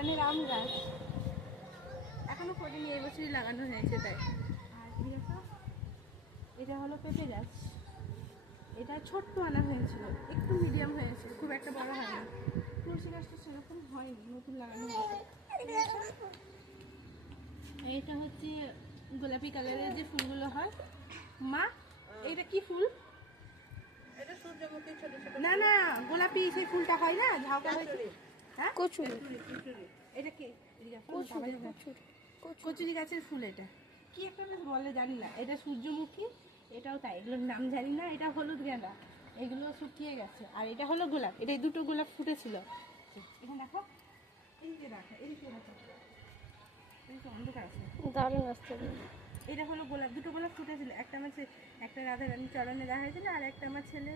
বাগানের আম গাছ এখনো ফোটেনি, এই বছরই লাগানো হয়েছে তাই। আর এই দেখো, এটা হলো পেঁপে গাছ, এটা ছোট্ট আনা হয়েছিল, একটু মিডিয়াম হয়েছে, খুব একটা বড় হয়নি। তুলসী গাছটা সেরকম হয়নি, নতুন লাগানো হয়েছে। এটা হচ্ছে গোলাপি কালারের যে ফুলগুলো হয়। মা, এটা কি ফুল? এটা সূর্যমুখী ছোট ছোট। না না, গোলাপি সেই ফুলটা হয় না, ঝাউকা হয়েছে। হ্যাঁ, কচুরি। এটা কি? কচুরি গাছের ফুল। এটা কি একটা বেশ বলে জানি না, এটা সূর্যমুখী, এটাও তাই, এগুলোর নাম জানি না। এটা হলুদ গেঁদা, এগুলো শুকিয়ে গেছে। আর এটা হলো গোলাপ, এটা এই দুটো গোলাপ ফুটেছিল। এখানে দেখো, এই যে দেখো, এই যে দেখো, এই তো অন্ধকার আছে। দারুণ আসতে এটা হলো গোলাপ, দুটো গোলাপ ফুটেছিল। একটা আমার একটা রাধা রানী চরণে দেওয়া হয়েছিল, আর একটা আমার ছেলে